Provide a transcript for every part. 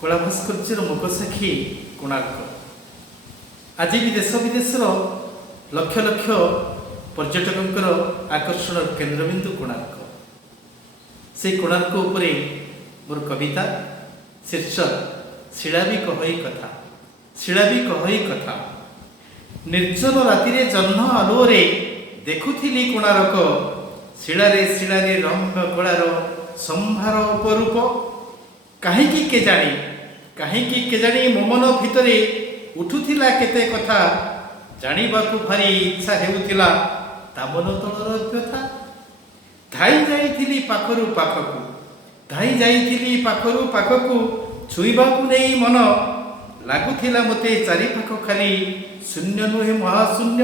କଳା ଭାସ୍କର୍ଯ୍ୟର ମୁକସାକ୍ଷୀ କୋଣାର୍କ। ଆଜି ବି ଦେଶ ବିଦେଶର ଲକ୍ଷ ଲକ୍ଷ ପର୍ଯ୍ୟଟକଙ୍କର ଆକର୍ଷଣର କେନ୍ଦ୍ରବିନ୍ଦୁ କୋଣାର୍କ। সেই କୋଣାର୍କ ଉପରେ ମୋର କବିତା ଶୀର୍ଷକ ଶିଳା ବି କହଇ କଥା। ଶିଳା ବି କହଇ କଥା। ନିର୍ଜନ ରାତିରେ ଜହ୍ନ ଆଲୁଅରେ ଦେଖୁଥିଲି କୋଣାର୍କ। ଶିଳାରେ ଶିଳାରେ ରଙ୍ଗ କଳାର ସମ୍ଭାର ଅପରୂପ। କାହିଁକି କେଜାଣି ମୋ ମନ ଭିତରେ ଉଠୁଥିଲା କେତେ କଥା। ଜାଣିବାକୁ ଭାରି ଇଚ୍ଛା ହେଉଥିଲା ତା ମନ ତଳର ବ୍ୟଥା। ଧାଇଁ ଯାଇଥିଲି ପାଖରୁ ପାଖକୁ ଛୁଇଁବାକୁ ନେଇ ମନ। ଲାଗୁଥିଲା ମୋତେ ଚାରିପାଖ ଖାଲି ଶୂନ୍ୟ ନୁହେଁ ମହାଶୂନ୍ୟ।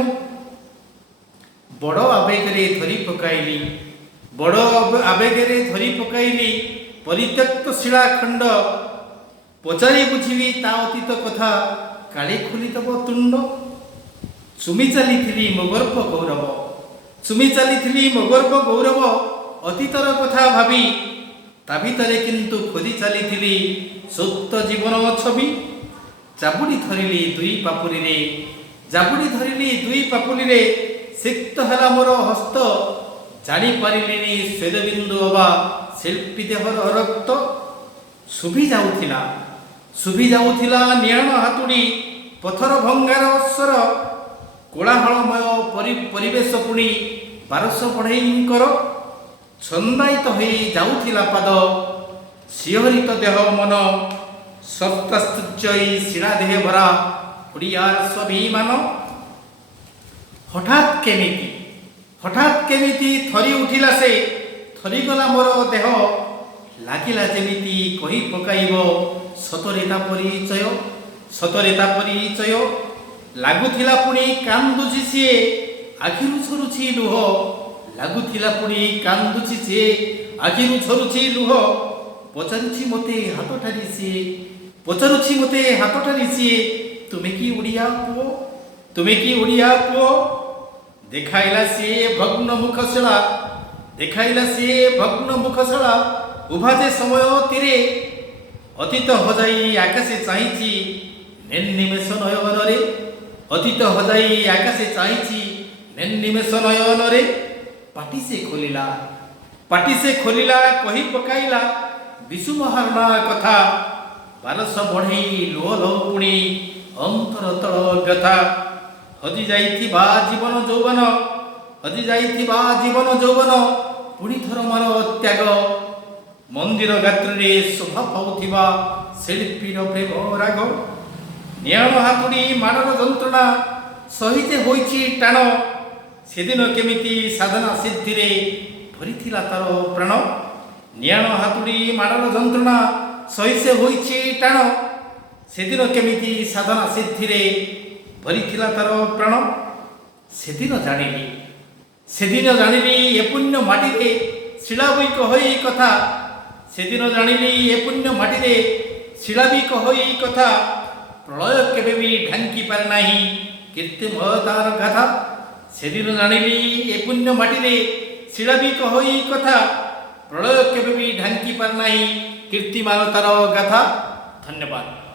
ବଡ଼ ଆବେଗରେ ଧରି ପକାଇଲି ପରିତ୍ୟକ୍ତ ଶିଳାଖଣ୍ଡ। ପଚାରି ବୁଝିବି ତା ଅତୀତ କଥା କାଳେ ଖୋଲିଦବ ତୁଣ୍ଡ। ଚୁମି ଚାଲିଥିଲି ମୋ ଗର୍ବ ଗୌରବ ଅତୀତର କଥା ଭାବି। ତା ଭିତରେ କିନ୍ତୁ ଖୋଜି ଚାଲିଥିଲି ସତ୍ୟ ଜୀବନ ଛବି। ଜାବୁଡ଼ି ଧରିଲି ଦୁଇ ପାପୁଲିରେ ସିକ୍ତ ହେଲା ମୋର ହସ୍ତ। ଜାଣିପାରିଲିନି ସ୍ୱେଦବିନ୍ଦୁ ଅବା ଶିଳ୍ପୀ ଦେହର ରକ୍ତ। ଶୁଭି ଯାଉଥିଲା ନିଆଣ ହାତୁଡ଼ି ପଥର ଭଙ୍ଗାର ସ୍ୱର। କୋଳାହଳମୟ ପରିବେଶ ପୁଣି 1200 ବଢ଼େଇଙ୍କର। ଛନ୍ଦାୟିତ ହୋଇ ଯାଉଥିଲା ପାଦ ଶିହରିତ ଦେହ ମନ। ସପ୍ତାଶ୍ଚର୍ଯ୍ୟ ଶିଳା ଦେହେ ଭରା ଓଡ଼ିଆର ସ୍ୱାଭିମାନ। ହଠାତ୍ କେମିତି ଥରି ଉଠିଲା ସେ। ଥରିଗଲା ମୋର ଦେହ। ଲାଗିଲା ଯେମିତି କହି ପକାଇବ ସତରେ ତା ପରିଚୟ। ଲାଗୁଥିଲା ପୁଣି କାନ୍ଦୁଛି ସିଏ ଆଖିରୁ ଝରୁଛି ଲୁହ। ପଚାରୁଛି ମୋତେ ହାତଠାରି ସିଏ ତୁମେ କି ଓଡ଼ିଆ ପୁଅ। ଦେଖାଇଲା ସିଏ ଭଗ୍ନ ମୁଖଶଳା। ଉଭା ଯେ ସମୟ ତୀରେ ଅତୀତ ହଜାଇ ଆକାଶେ ଚାହିଁଛି ନିର୍ନିମେଷ ନୟନରେ। ପାଟି ସେ ଖୋଲିଲା କହି ପକାଇଲା ବିଷୁମହାରଣା କଥା। 1200 ବଢ଼େଇ ଲୁହ ପୁଣି ଅନ୍ତର ତଳ ବ୍ୟଥା। ହଜି ଯାଇଥିବା ଜୀବନ ଯୌବନ ପୁଣି ଥର ମାର ତ୍ୟାଗ। ମନ୍ଦିର ଗାତ୍ରରେ ଶୋଭା ପାଉଥିବା ଶିଳ୍ପୀର ପ୍ରେମ ରାଗ। ନିଆଣ ହାତୁଡ଼ି ମାଡ଼ର ଯନ୍ତ୍ରଣା ସହିତେ ହୋଇଛି ଟାଣ। ସେଦିନ କେମିତି ସାଧନା ସିଦ୍ଧିରେ ଭରିଥିଲା ତାର ପ୍ରାଣ। ନିଆଣ ହାତୁଡ଼ି ମାଡ଼ର ଯନ୍ତ୍ରଣା ସହିତେ ହୋଇଛି ଟାଣ। ସେଦିନ କେମିତି ସାଧନା ସିଦ୍ଧିରେ ଭରିଥିଲା ତାର ପ୍ରାଣ। ସେଦିନ ଜାଣିଲି ଏ ପୁଣ୍ୟ ମାଟିରେ ଶିଳା ବି କହଇ କଥା। ପ୍ରଳୟ କେବେ ବି ଢାଙ୍କି ପାରେ ନାହିଁ କୀର୍ତ୍ତିମୟତାର ଗାଥା। ସେଦିନ ଜାଣିଲି ଏ ପୁଣ୍ୟ ମାଟିରେ ଶିଳା ବି କହଇ କଥା। ପ୍ରଳୟ କେବେ ବି ଢାଙ୍କି ପାରେ ନାହିଁ କୀର୍ତ୍ତିମାନତାର ଗାଥା। ଧନ୍ୟବାଦ।